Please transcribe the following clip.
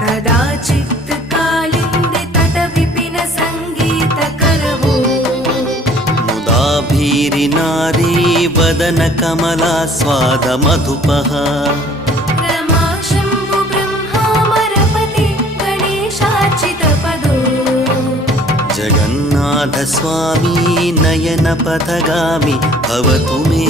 कदाचित् कालिन्दि तट विपिन सङ्गीतकरवो मुदाभीरि नारी वदन कमलास्वाद मधुपः रमा शम्भु ब्रह्मामरपति गणेशार्चितपदो जगन्नाथ स्वामी नयन पथगामी भवतु मे।